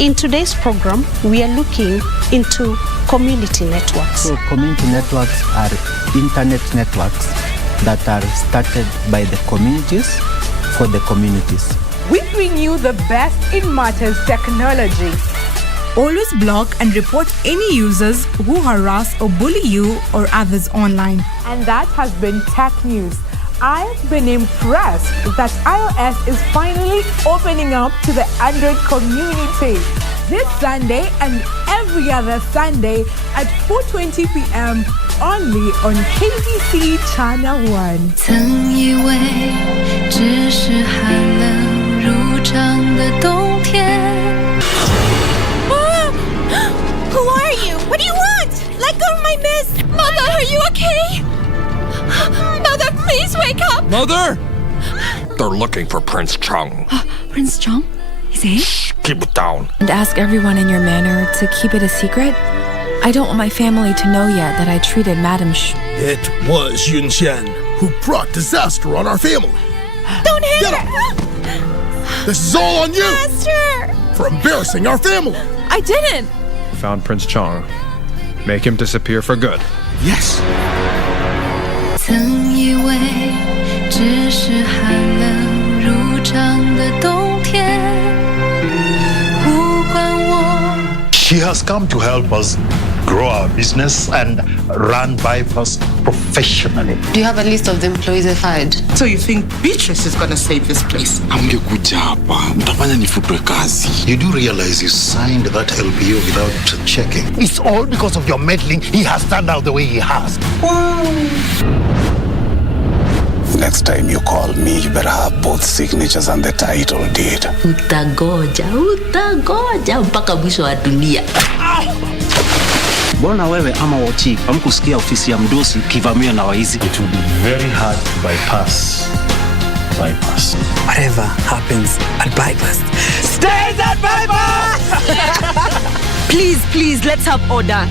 In today's program, we are looking into community networks. So community networks are internet networks that are started by the communities for the communities. We bring you the best in matters technology. Always block and report any users who harass or bully you or others online. And that has been Tech News. I've been impressed that iOS is finally opening up to the Android community. This Sunday and every other Sunday at 4:20 p.m. only on KBC Channel 1. 曾以为只是寒冷如常的冬天。 Who are you? What do you want? Let go of my miss! Mother, are you okay? Mother, please wake up! Mother! They're looking for Prince Chung. Prince Chung? Is he? Shh, keep it down. And ask everyone in your manor to keep it a secret? I don't want my family to know yet that I treated Madam It was Yunxian who brought disaster on our family. Don't hit Get her! up! This is all on you! Master! For embarrassing our family! I didn't! Found Prince Chung. Make him disappear for good. Yes! 曾以为只是寒冷如常的冬天，不管我。 She has come to help us grow our business and run Bypass professionally. Do you have a list of the employees they fired? So you think Beatrice is going to save this place? You do realize you signed that LBO without checking. It's all because of your meddling he has turned out the way he has. Next time you call me, you better have both signatures and the title deed. Utagoja mpaka mwisho wa dunia. Mbona wewe ama Wochi hamkusikia ofisi ya mdosi kivamiwa na waizi? It will be very hard to bypass. Whatever happens at Bypass stays at Bypass! Please, let's have order.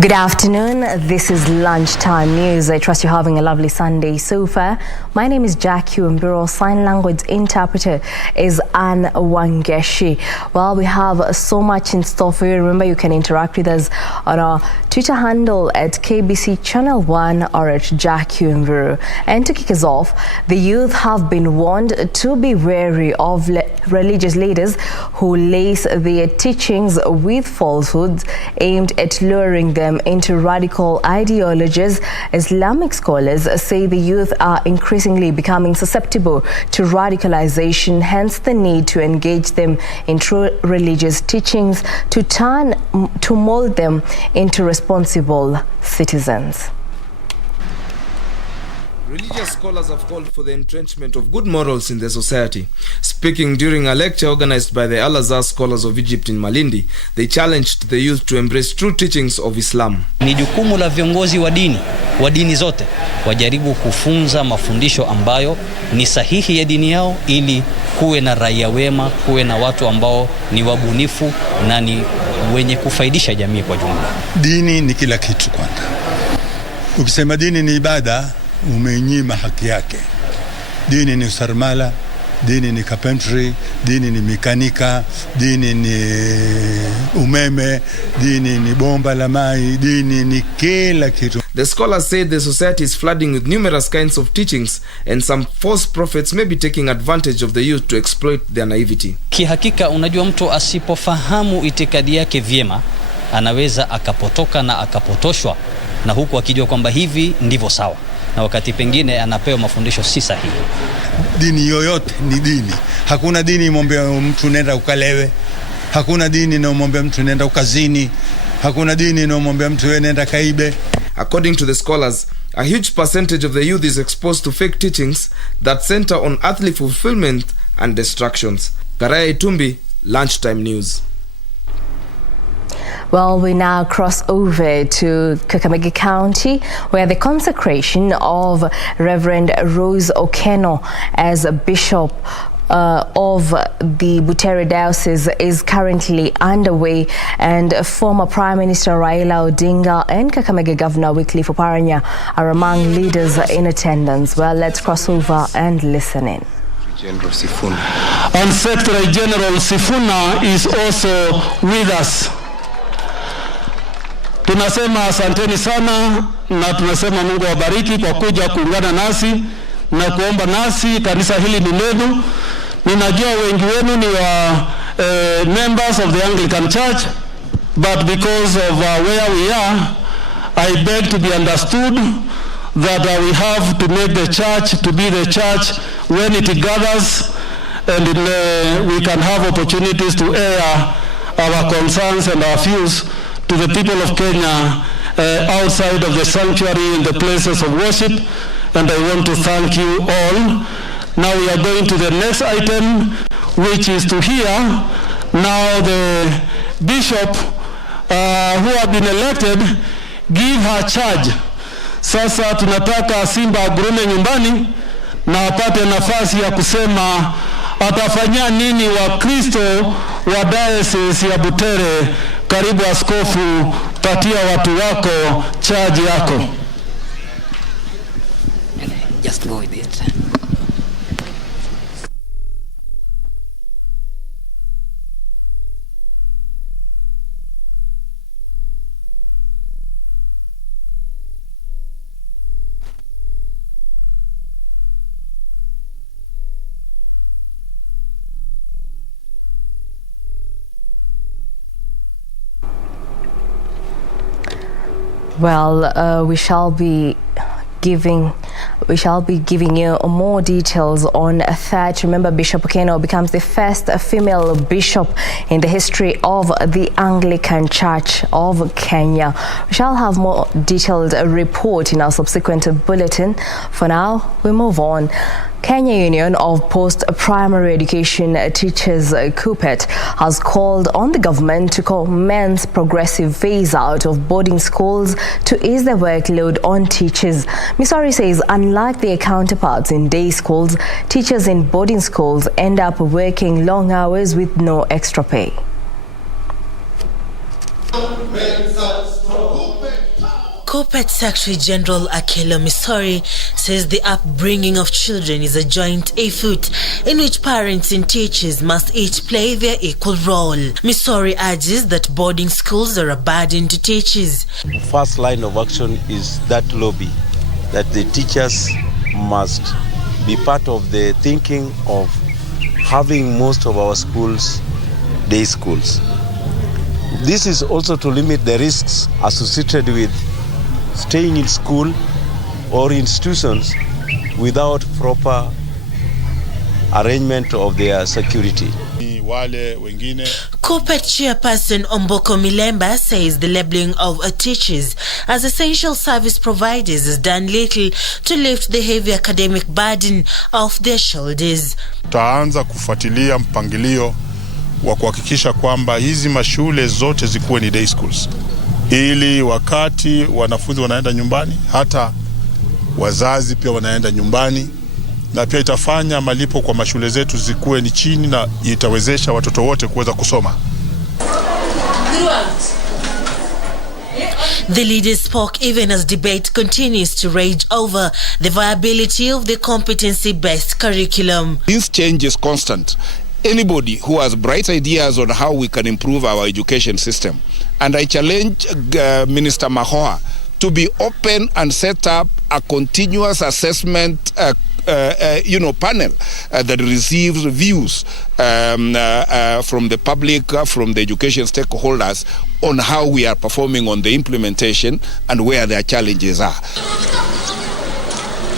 Good afternoon, this is Lunchtime News. I trust you're having a lovely Sunday so far. My name is Jacky, Wambiru. Sign language interpreter is Ann Wangeshi. Well, we have so much in store for you. Remember, you can interact with us on our Twitter handle at KBC Channel 1 or at Jacky Wambiru. And to kick us off, the youth have been warned to be wary of religious leaders who lace their teachings with falsehoods aimed at luring them into radical ideologies. Islamic scholars say the youth are increasingly becoming susceptible to radicalization, hence the need to engage them in true religious teachings to mold them into responsible citizens. Religious scholars have called for the entrenchment of good morals in the society. Speaking during a lecture organized by the Al-Azhar scholars of Egypt in Malindi, they challenged the youth to embrace true teachings of Islam. Ni jukumu la viongozi wa dini zote wajaribu kufunza mafundisho ambayo ni sahihi ya dini yao, ili kuwe na raia wema, kuwe na watu ambao ni wabunifu na ni wenye kufaidisha jamii kwa jumla. Dini ni kila kitu kwanza. Ukisema dini ni ibada, umenyima haki yake. Dini ni usarmala, dini ni carpentry, dini ni mekanika, dini ni umeme, dini ni bomba la mai, dini ni kila kitu. The scholars said the society is flooding with numerous kinds of teachings, and some false prophets may be taking advantage of the youth to exploit their naivety. Kihakika unajua mtu asipofahamu itikadi yake vyema anaweza akapotoka na akapotoshwa, na huku akijua kwamba hivi ndivyo sawa, na wakati pengine anapewa mafundisho si sahihi. Dini yoyote ni dini. Hakuna dini imwambia mtu nenda ukalewe. Hakuna dini inamwambia mtu nenda ukazini. Hakuna dini inamwambia mtu nenda kaibe. According to the scholars, a huge percentage of the youth is exposed to fake teachings that center on earthly fulfillment and distractions. Karaya Itumbi, Lunchtime News. Well, we now cross over to Kakamega County, where the consecration of Reverend Rose Okeno as a bishop of the Butere Diocese is currently underway, and former Prime Minister Raila Odinga and Kakamega Governor Wycliffe Oparanya are among leaders in attendance. Well, let's cross over and listen in. General Sifuna. And Secretary General Sifuna is also with us. Tunasema asanteni sana, na tunasema Mungu awabariki kwa kuja kuungana nasi na kuomba nasi. Kanisa hili ni lenu. Ninajua wengi wenu ni members of the Anglican Church, but because of where we are, I beg to be understood that we have to make the church to be the church when it gathers, and we can have opportunities to air our concerns and our views to the people of Kenya outside of the sanctuary in the places of worship, and I want to thank you all. Now we are going to the next item, which is to hear now the bishop who have been elected give her charge. Sasa tunataka Simba agurume nyumbani na apate nafasi ya kusema atafanya nini wa Kristo wa Diocese ya Butere. Karibu askofu, patia watu wako charge yako. Just go with it. Well, we shall be giving you more details on that. Remember, Bishop Okeno becomes the first female bishop in the history of the Anglican Church of Kenya. We shall have more detailed report in our subsequent bulletin. For now, we move on. Kenya Union of Post-Primary Education Teachers, KUPPET, has called on the government to commence progressive phase-out of boarding schools to ease the workload on teachers. Missouri says, unlike their counterparts in day schools, teachers in boarding schools end up working long hours with no extra pay. KUPPET Secretary General Akelo Missouri says the upbringing of children is a joint effort in which parents and teachers must each play their equal role. Missouri urges that boarding schools are a burden to teachers. First line of action is that lobby, that the teachers must be part of the thinking of having most of our schools day schools. This is also to limit the risks associated with staying in school or institutions without proper arrangement of their security. KUPPET chairperson Omboko Milemba says the labeling of teachers as essential service providers has done little to lift the heavy academic burden off their shoulders. Tutaanza kufuatilia mpangilio wa kuhakikisha kwamba hizi mashule zote zikuwe ni day schools, ili wakati wanafunzi wanaenda nyumbani, hata wazazi pia wanaenda nyumbani, na pia itafanya malipo kwa mashule zetu zikuwe ni chini na itawezesha watoto wote kuweza kusoma. The leaders spoke even as debate continues to rage over the viability of the competency-based curriculum. This change is constant. Anybody who has bright ideas on how we can improve our education system, and I challenge Minister Mahoa to be open and set up a continuous assessment panel that receives views from the public, from the education stakeholders on how we are performing on the implementation and where their challenges are.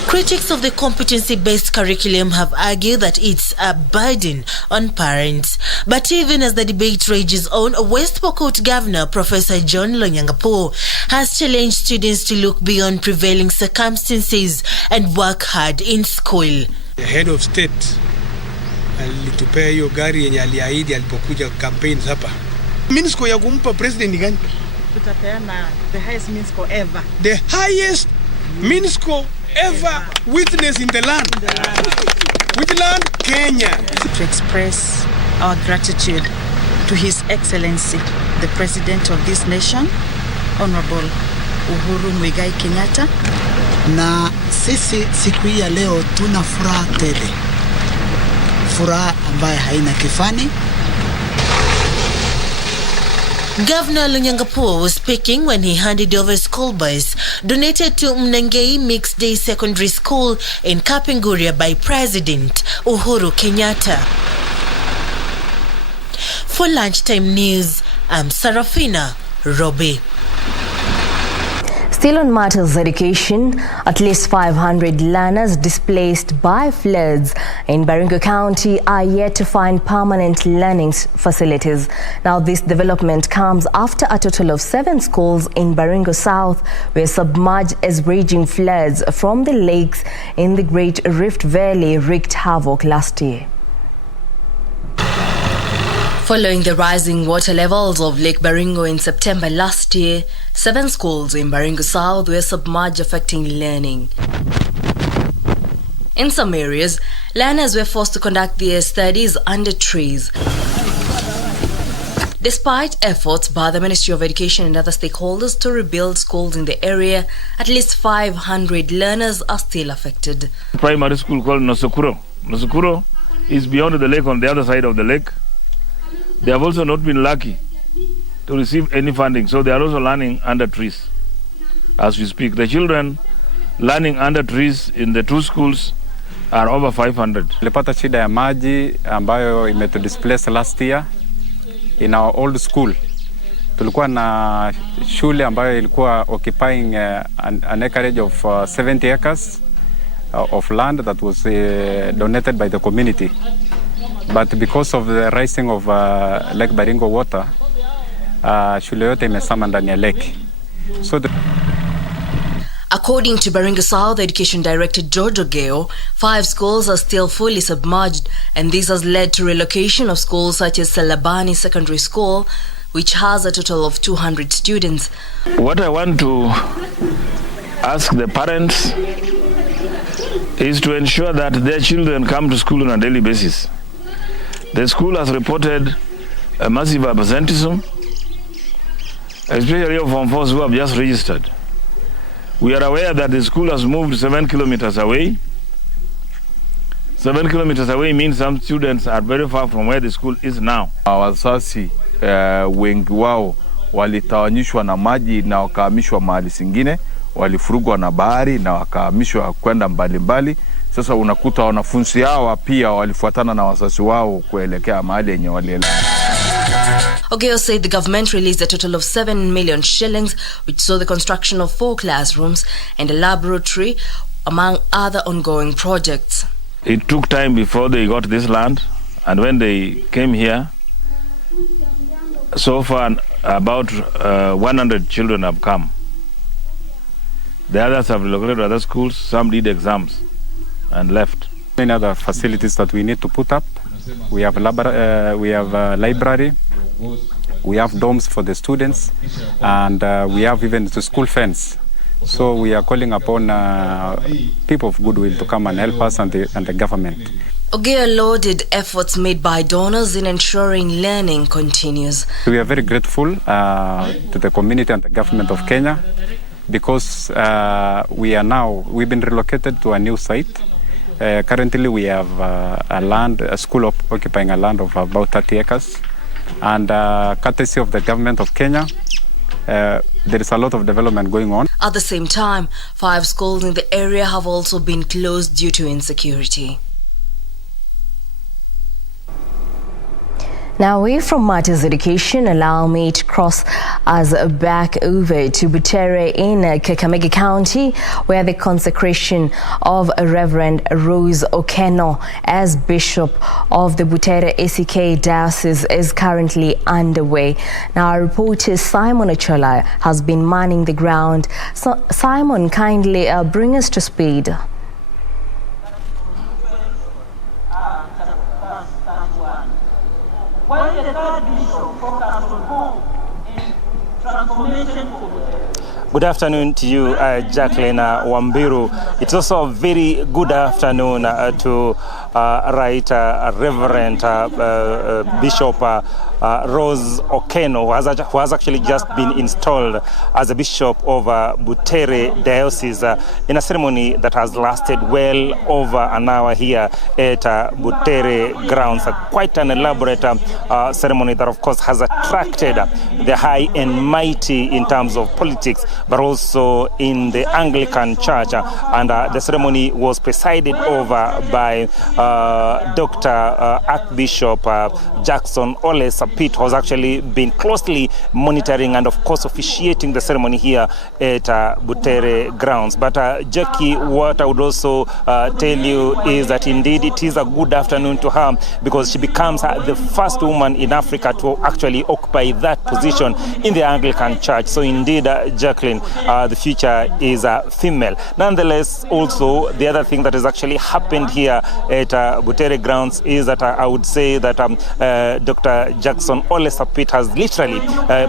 Critics of the competency-based curriculum have argued that it's a burden on parents. But even as the debate rages on, West Pokot Governor Professor John Lonyangapuo has challenged students to look beyond prevailing circumstances and work hard in school. The head of state alitupea hiyo gari yenye aliahidi alipokuja campaign hapa. Minsko ya kumpa president gani? Tutapeana the highest Minsko ever. The highest Minsko ever witness in the land. Which land? Kenya. To express our gratitude to His Excellency, the President of this nation, Honorable Uhuru Muigai Kenyatta. Na sisi siku hii ya leo tuna furaha tele. Furaha ambayo haina kifani. Governor Lonyangapuo was speaking when he handed over school bus donated to Mnangei Mixed Day Secondary School in Kapenguria by President Uhuru Kenyatta. For Lunchtime News, I'm Sarafina Robi. Still on matters education, at least 500 learners displaced by floods in Baringo County are yet to find permanent learning facilities. Now, this development comes after a total of 7 schools in Baringo South were submerged as raging floods from the lakes in the Great Rift Valley wreaked havoc last year. Following the rising water levels of Lake Baringo in September last year, 7 schools in Baringo South were submerged, affecting learning. In some areas, learners were forced to conduct their studies under trees. Despite efforts by the Ministry of Education and other stakeholders to rebuild schools in the area, at least 500 learners are still affected. Primary school called Nosokuro. Nosokuro is beyond the lake, on the other side of the lake. They have also not been lucky to receive any funding, so they are also learning under trees as we speak. The children learning under trees in the 2 schools are over 500. Tulipata shida ya maji ambayo imetudisplace last year in our old school. Tulikuwa na shule ambayo ilikuwa occupying an acreage of 70 acres of land that was donated by the community. But because of the rising of Lake Baringo water, shule yote imesama ndani ya lake. According to Baringo South Education Director George Ogeo, 5 schools are still fully submerged, and this has led to relocation of schools such as Salabani Secondary School, which has a total of 200 students. What I want to ask the parents is to ensure that their children come to school on a daily basis. The school has reported a massive absenteeism, especially of Form 4s who have just registered. We are aware that the school has moved 7 kilometers away. 7 kilometers away means some students are very far from where the school is now. Wazazi wengi wao walitawanyishwa na maji na wakahamishwa mahali singine, walifurugwa na bahari na wakahamishwa kwenda mbalimbali. Sasa unakuta wanafunzi hawa pia walifuatana na wazazi wao kuelekea mahali yenye walielekea. Ogeo said the government released a total of 7 million shillings, which saw the construction of 4 classrooms and a laboratory, among other ongoing projects. It took time before they got this land, and when they came here, so far about 100 children have come. The others have relocated to other schools, some did exams and left. Many other facilities that we need to put up. We have library, we have dorms for the students, and we have even the school fence. So we are calling upon people of goodwill to come and help us and the government. Ogeya lauded efforts made by donors in ensuring learning continues. We are very grateful to the community and the government of Kenya because we've been relocated to a new site. Currently we have a school occupying a land of about 30 acres. And courtesy of the government of Kenya, there is a lot of development going on. At the same time, 5 schools in the area have also been closed due to insecurity. Now, away from matters education, allow me to cross us back over to Butere in Kakamega County, where the consecration of Reverend Rose Okeno as Bishop of the Butere ACK Diocese is currently underway. Now, our reporter Simon Ochola has been manning the ground. So, Simon, kindly bring us to speed. Good afternoon to you, Jacqueline Wambiru. It's also a very good afternoon to Reverend Bishop Rose Okeno, who has actually just been installed as a bishop of Butere Diocese in a ceremony that has lasted well over an hour here at Butere grounds. Quite an elaborate ceremony that, of course, has attracted the high and mighty in terms of politics, but also in the Anglican Church. And the ceremony was presided over by Dr. Archbishop Jackson Ole Sapit, who has actually been closely monitoring and, of course, officiating the ceremony here at Butere grounds. But Jacky, what I would also tell you is that indeed it is a good afternoon to her, because she becomes the first woman in Africa to actually occupy that position in the Anglican Church. So indeed, Jacqueline, the future is female. Nonetheless, also, the other thing that has actually happened here at Butere grounds is that I would say that Dr. Jackson Ole Sapit has literally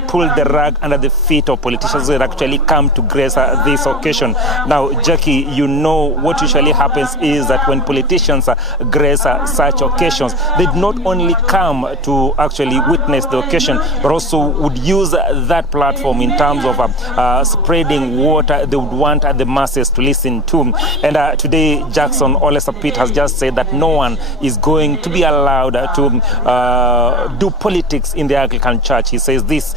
pulled the rug under the feet of politicians who had actually come to grace this occasion. Now, Jacky, you know what usually happens is that when politicians grace such occasions, they not only come to actually witness the occasion, but also would use that platform in terms of spreading what they would want the masses to listen to. And today, Jackson Ole Sapit has just said that no one is going to be allowed to do politics in the Anglican Church. He says this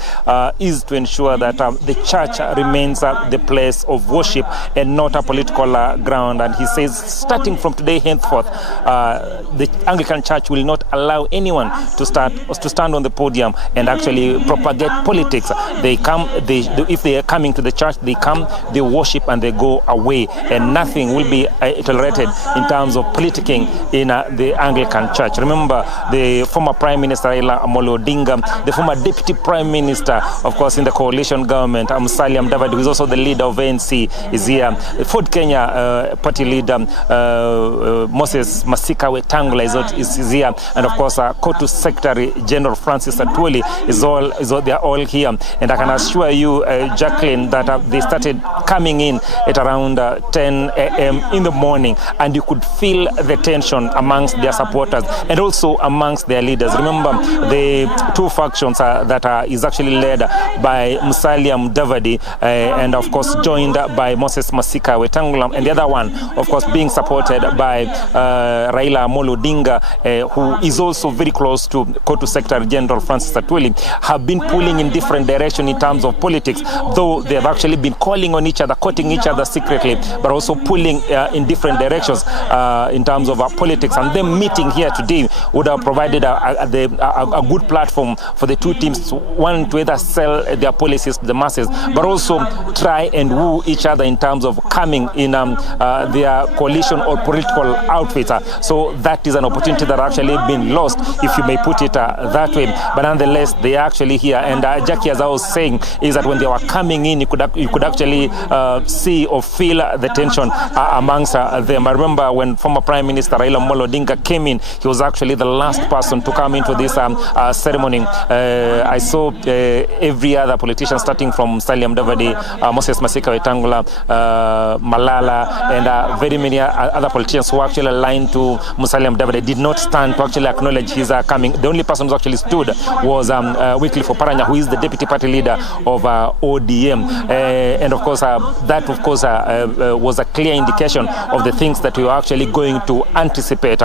is to ensure that the church remains the place of worship and not a political ground. And he says, starting from today henceforth, the Anglican Church will not allow anyone to stand on the podium and actually propagate politics. If they are coming to the church, they come, they worship, and they go away, and nothing will be tolerated in terms of politicking in the Anglican Church. Remember, the former Prime Minister Raila Amolo Odinga, the former Deputy Prime Minister, of course, in the coalition government, Musalia Mudavadi, who is also the leader of ANC, is here. The Ford Kenya party leader, Moses Masika Wetangula, is here. And of course, Kotu Secretary General Francis Atwoli they are all here. And I can assure you, Jacqueline, that they started coming in at around 10 a.m. in the morning, and you could feel the tension amongst their supporters and also amongst their leaders. Remember, the two factions that is actually led by Musalia Mudavadi and, of course, joined by Moses Masika Wetangula, and the other one, of course, being supported by Raila Amolo Odinga, who is also very close to Kotu Secretary General Francis Atwoli, have been pulling in different directions in terms of politics, though they have actually been calling on each other, quoting each other secretly, but also pulling in different directions in terms of politics. And them meeting here today would have provided a good platform for the two teams, one to either sell their policies to the masses, but also try and woo each other in terms of coming in their coalition or political outfits. So that is an opportunity that actually been lost, if you may put it that way. But nonetheless, they are actually here. And Jacky, as I was saying, is that when they were coming in, you could actually see or feel the tension amongst them. I remember when former Prime Minister Raila Amolo Odinga came in, he was actually the last person to come into this ceremony. I saw every other politician, starting from Musalia Mudavadi, Moses Masika Wetangula, Malala, and very many other politicians who actually aligned to Musalia Mudavadi did not stand to actually acknowledge his coming. The only person who actually stood was Wycliffe Oparanya, who is the deputy party leader of ODM. And of course, that of course was a clear indication of the things that we were actually going to anticipate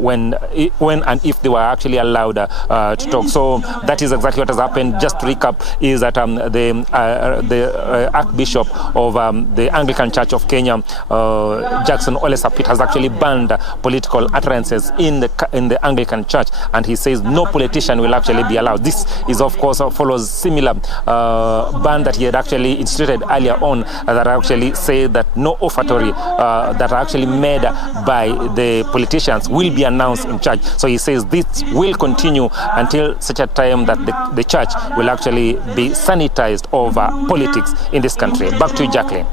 when and if they were actually allowed to talk. So that is exactly what has happened. Just to recap, is that the Archbishop of the Anglican Church of Kenya, Jackson Ole Sapit, has actually banned political utterances in the Anglican Church, and he says no politician will actually be allowed. This is of course follows similar ban that he had actually instituted earlier on, that actually say that no offertory that are actually made by the politicians will be announced in church. So he says this will continue until such a time that the church will actually be sanitized over politics in this country. Back to you, Jacqueline.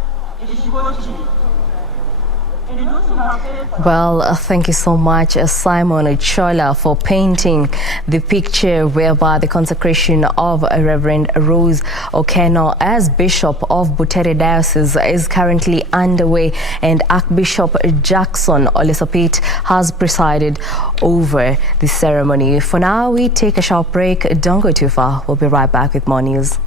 Well, thank you so much, Simon Ochola, for painting the picture whereby the consecration of Reverend Rose Okeno as Bishop of Butere Diocese is currently underway, and Archbishop Jackson Ole Sapit has presided over the ceremony. For now, we take a short break. Don't go too far. We'll be right back with more news.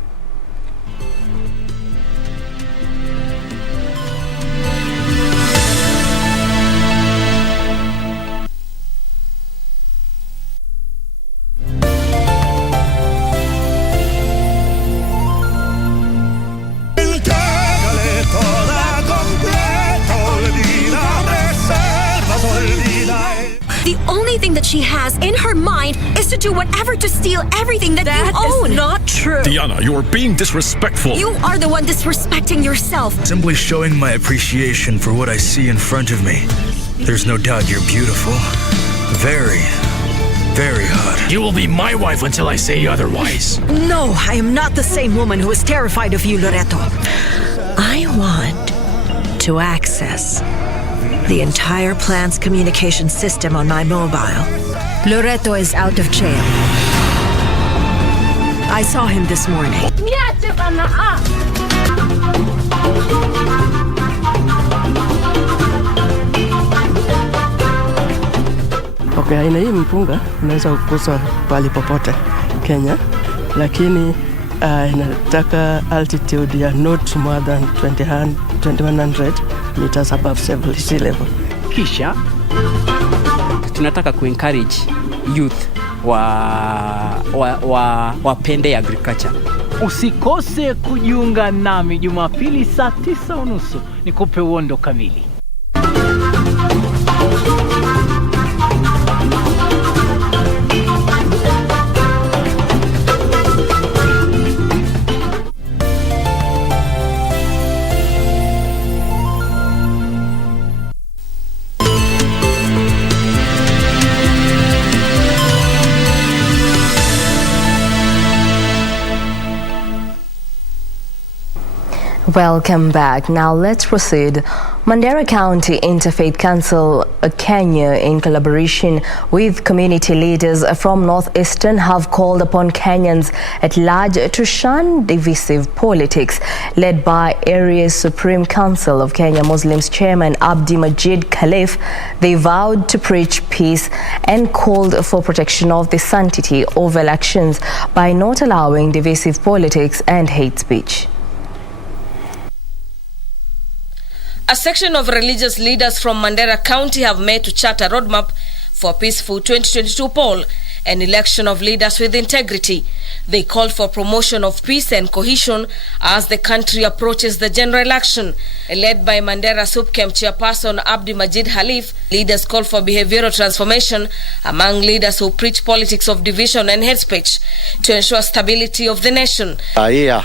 The only thing that she has in her mind is to do whatever to steal everything that you own. That is not true. Diana, you're being disrespectful. You are the one disrespecting yourself. Simply showing my appreciation for what I see in front of me. There's no doubt you're beautiful. Very, very hot. You will be my wife until I say otherwise. No, I am not the same woman who is terrified of you, Loreto. I want to access the entire plant's communication system on my mobile. Loreto is out of jail. I saw him this morning. Okay, aina hii mpunga unaweza kukuza pali popote Kenya, lakini inataka altitude ya not more than 2100 meters above sea level. Kisha tunataka encourage youth wapende agriculture. Usikose kujiunga nami Jumapili saa 9:30 nikupe uondo kamili. Welcome back. Now let's proceed. Mandera County Interfaith Council, Okeno, in collaboration with community leaders from Northeastern, have called upon Kenyans at large to shun divisive politics. Led by Area's Supreme Council of Kenya Muslims Chairman Abdi Majid Khalif, they vowed to preach peace and called for protection of the sanctity of elections by not allowing divisive politics and hate speech. A section of religious leaders from Mandera County have met to chart a roadmap for a peaceful 2022 poll and election of leaders with integrity. They called for promotion of peace and cohesion as the country approaches the general election. Led by Mandera Subcamp chairperson Abdi Majid Khalif, leaders call for behavioral transformation among leaders who preach politics of division and hate speech to ensure stability of the nation. Aya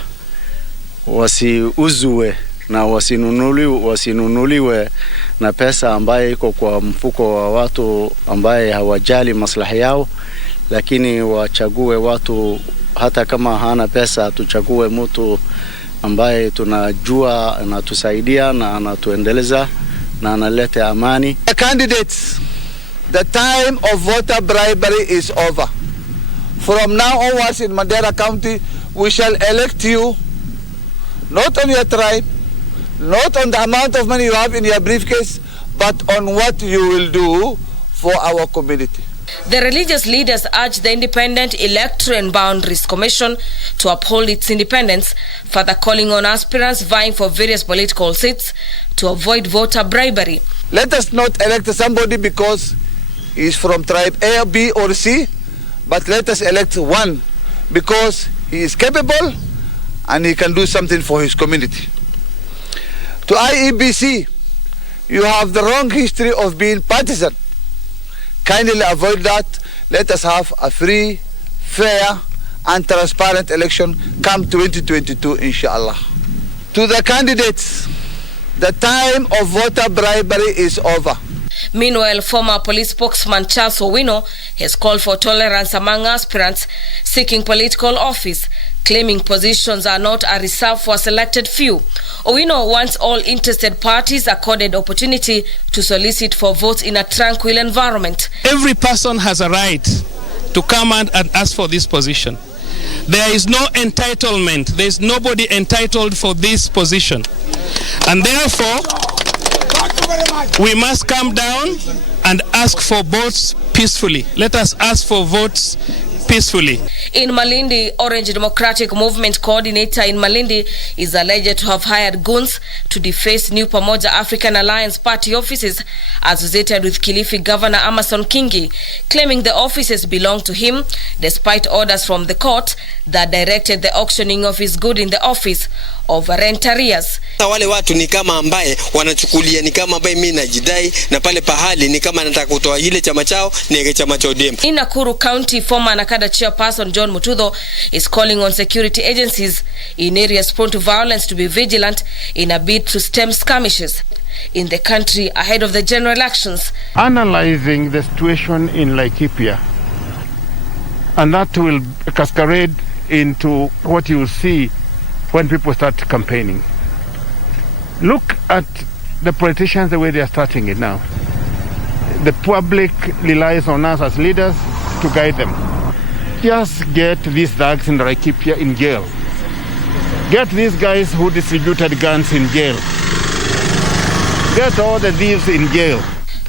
wasiuzue na wasinunuliwe na pesa ambaye iko kwa mfuko wa watu ambaye hawajali maslahi yao, lakini wachague watu hata kama hana pesa, tuchague mtu ambaye tunajua anatusaidia na anatuendeleza na analeta amani. The candidates, the time of voter bribery is over. From now onwards in Mandera County, we shall elect you not on your tribe, not on the amount of money you have in your briefcase, but on what you will do for our community. The religious leaders urge the Independent Electoral and Boundaries Commission to uphold its independence, further calling on aspirants vying for various political seats to avoid voter bribery. Let us not elect somebody because he is from tribe A, B, or C, but let us elect one because he is capable and he can do something for his community. To IEBC, you have the wrong history of being partisan. Kindly avoid that. Let us have a free, fair, and transparent election come 2022, inshallah. To the candidates, the time of voter bribery is over. Meanwhile, former police spokesman Charles Owino has called for tolerance among aspirants seeking political office, claiming positions are not a reserve for a selected few. Owino wants all interested parties accorded opportunity to solicit for votes in a tranquil environment. Every person has a right to come and ask for this position. There is no entitlement. There is nobody entitled for this position. And therefore, we must come down and ask for votes peacefully. Let us ask for votes peacefully. In Malindi, Orange Democratic Movement coordinator in Malindi is alleged to have hired goons to deface New Pamoja African Alliance party offices associated with Kilifi Governor Amason Kingi, claiming the offices belong to him despite orders from the court that directed the auctioning of his good in the office of rent arrears. Wale watu ni kama ambaye wanachukulia ni kama ambaye mimi najidai na pale pahali ni kama nataka kutoa ile chama chao ni chama cha ODM. In Nakuru County, former Nakada chairperson John Mutudho is calling on security agencies in areas prone to violence to be vigilant in a bid to stem skirmishes in the country ahead of the general elections. Analyzing the situation in Laikipia, and that will cascade into what you will see when people start campaigning. Look at the politicians, the way they are starting it now. The public relies on us as leaders to guide them. Just get these thugs in Laikipia in jail. Get these guys who distributed guns in jail. Get all the thieves in jail.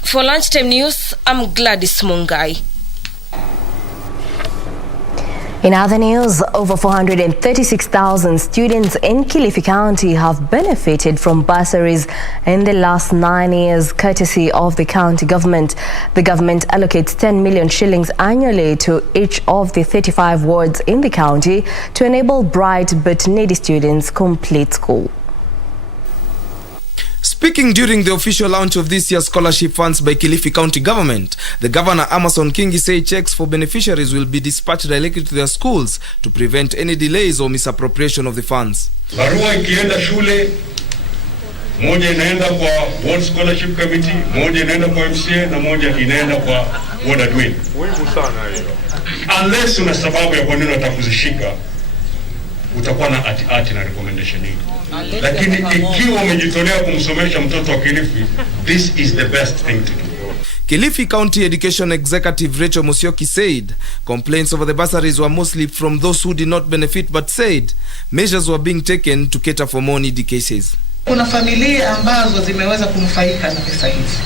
For Lunchtime News, I'm Gladys Mungai. In other news, over 436,000 students in Kilifi County have benefited from bursaries in the last 9 years, courtesy of the county government. The government allocates 10 million shillings annually to each of the 35 wards in the county to enable bright but needy students complete school. Speaking during the official launch of this year's scholarship funds by Kilifi County Government, the Governor Amason Kingi said checks for beneficiaries will be dispatched directly to their schools to prevent any delays or misappropriation of the funds. Barua ikienda shule, moja inaenda kwa Ward Scholarship Committee, moja inaenda kwa MCA na moja inaenda kwa Ward Admin. Muhimu sana hiyo. Unless una sababu ya kwa nini utakuzishika, utakuwa na ati na recommendation hii. Lakini ikiwa umejitolea kumsomesha mtoto wa Kilifi, this is the best thing to do. Kilifi County Education Executive Rachel Musyoki said complaints over the bursaries were mostly from those who did not benefit, but said measures were being taken to cater for more needy cases. Kuna familia ambazo zimeweza kunufaika na pesa hizi.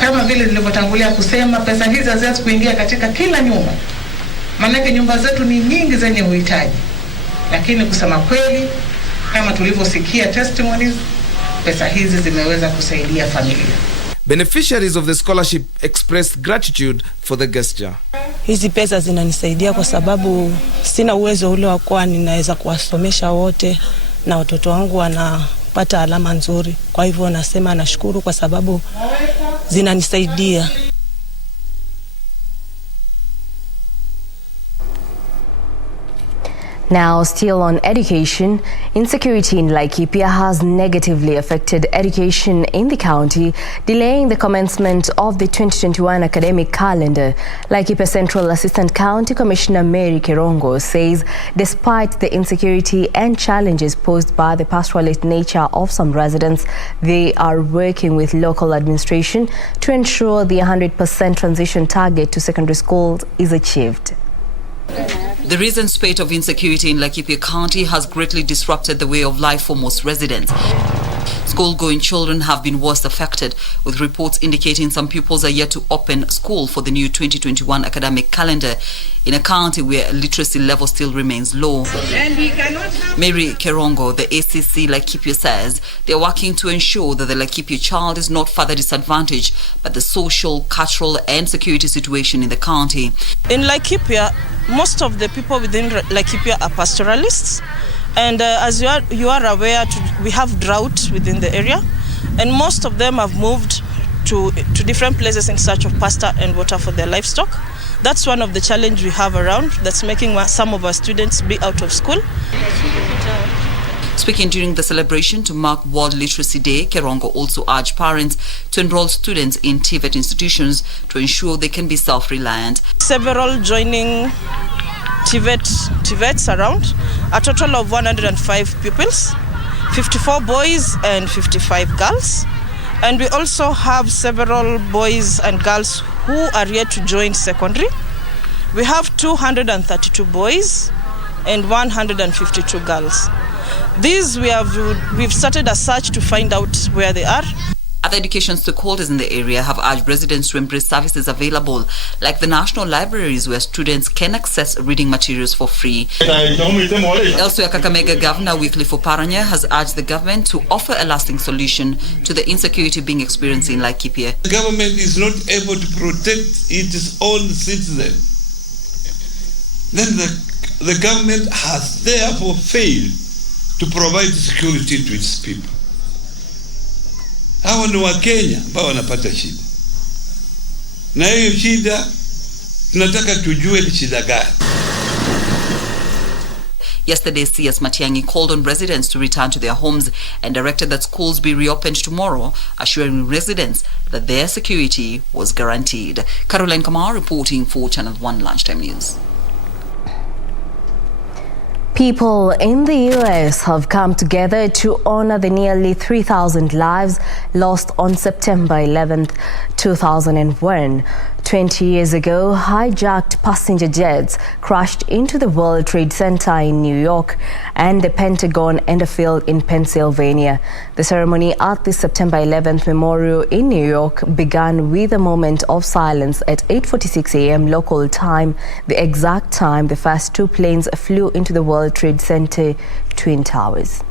Kama vile nilivyotangulia kusema, pesa hizi haziwezi kuingia katika kila nyumba. Maana nyumba zetu ni nyingi zenye uhitaji. Lakini kusema kweli, kama tulivyosikia testimonies, pesa hizi zimeweza kusaidia familia. Beneficiaries of the scholarship expressed gratitude for the gesture. Hizi pesa zinanisaidia kwa sababu sina uwezo ule wa kuwa ninaweza kuwasomesha wote na watoto wangu wanapata alama nzuri. Kwa hivyo nasema nashukuru kwa sababu zinanisaidia. Now, still on education, insecurity in Laikipia has negatively affected education in the county, delaying the commencement of the 2021 academic calendar. Laikipia Central Assistant County Commissioner Mary Kerongo says despite the insecurity and challenges posed by the pastoralist nature of some residents, they are working with local administration to ensure the 100% transition target to secondary schools is achieved. The recent spate of insecurity in Laikipia County has greatly disrupted the way of life for most residents. School-going children have been worst affected, with reports indicating some pupils are yet to open school for the new 2021 academic calendar in a county where literacy level still remains low. Mary Kerongo, the ACC Laikipia, says they are working to ensure that the Laikipia child is not further disadvantaged by the social, cultural and security situation in the county. In Laikipia, most of the people within Laikipia are pastoralists. And as you are aware, we have drought within the area, and most of them have moved to different places in search of pasture and water for their livestock. That's one of the challenges we have around that's making some of our students be out of school. Speaking during the celebration to mark World Literacy Day, Kerongo also urged parents to enroll students in TVET institutions to ensure they can be self-reliant. Several joining TVETs around, a total of 105 pupils, 54 boys and 55 girls. And we also have several boys and girls who are yet to join secondary. We have 232 boys and 152 girls. These we've started a search to find out where they are. Other education stakeholders in the area have urged residents to embrace services available, like the national libraries where students can access reading materials for free. Elsewhere, Kakamega Governor Wycliffe Oparanya has urged the government to offer a lasting solution to the insecurity being experienced in Laikipia. The government is not able to protect its own citizens. Then the government has therefore failed to provide security to its people. Hawa ni Wakenya ambao wanapata shida, na hiyo shida tunataka tujue ni shida gani. Yesterday, CS Matiang'i called on residents to return to their homes and directed that schools be reopened tomorrow, assuring residents that their security was guaranteed. Caroline Kamar reporting for Channel 1 Lunchtime News. People in the US have come together to honor the nearly 3,000 lives lost on September 11th, 2001. 20 years ago, hijacked passenger jets crashed into the World Trade Center in New York and the Pentagon and a field in Pennsylvania. The ceremony at the September 11th memorial in New York began with a moment of silence at 8:46 a.m. local time, the exact time the first two planes flew into the World Trade Center Twin Towers.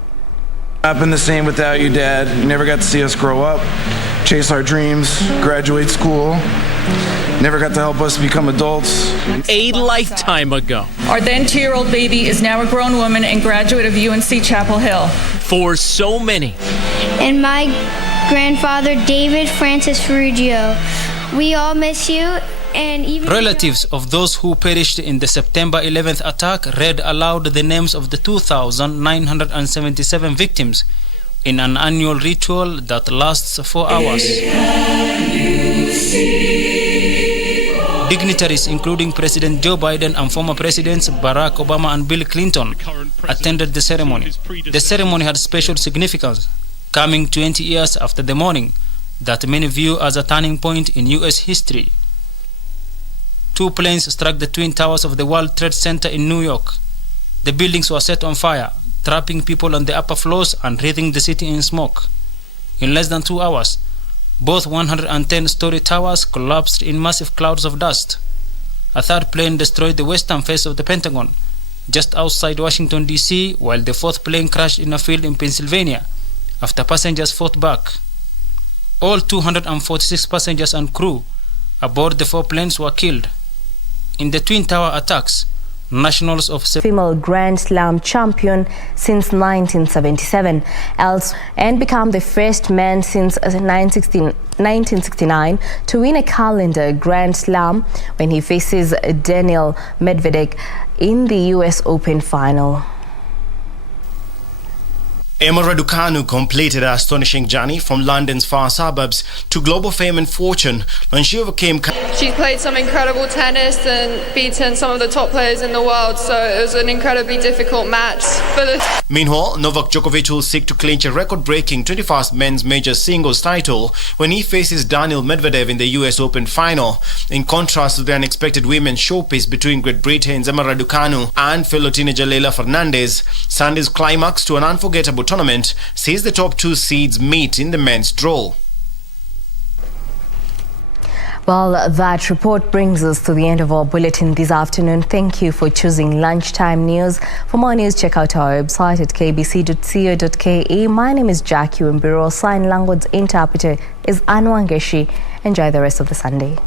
I've been the same without you, Dad. You never got to see us grow up, chase our dreams, graduate school. Never got to help us become adults. A lifetime ago. Our then 2-year-old baby is now a grown woman and graduate of UNC Chapel Hill. For so many. And my grandfather, David Francis Ferrugio. We all miss you. And even relatives of those who perished in the September 11th attack read aloud the names of the 2,977 victims in an annual ritual that lasts 4 hours. Dignitaries including President Joe Biden and former Presidents Barack Obama and Bill Clinton attended the ceremony. The ceremony had special significance, coming 20 years after the morning that many view as a turning point in US history. 2 planes struck the Twin Towers of the World Trade Center in New York. The buildings were set on fire, trapping people on the upper floors and wreathing the city in smoke. In less than 2 hours, both 110-story towers collapsed in massive clouds of dust. A third plane destroyed the western face of the Pentagon, just outside Washington, D.C., while the fourth plane crashed in a field in Pennsylvania after passengers fought back. All 246 passengers and crew aboard the 4 planes were killed. In the Twin Tower attacks, nationals of female Grand Slam champion since 1977, and become the first man since 1969 to win a calendar Grand Slam when he faces Daniil Medvedev in the US Open final. Emma Raducanu completed her astonishing journey from London's far suburbs to global fame and fortune when she overcame... She played some incredible tennis and beaten some of the top players in the world, so it was an incredibly difficult match. Meanwhile, Novak Djokovic will seek to clinch a record-breaking 21st men's major singles title when he faces Daniil Medvedev in the US Open final. In contrast to the unexpected women's showpiece between Great Britain's Emma Raducanu and fellow teenager Leila Fernandez, Sunday's climax to an unforgettable tournament sees the top two seeds meet in the men's draw. Well, that report brings us to the end of our bulletin this afternoon. Thank you for choosing Lunchtime News. For more news, check out our website at kbc.co.ke. My name is Jacky Wambiru. Sign language interpreter is Anwangeshi. Enjoy the rest of the Sunday.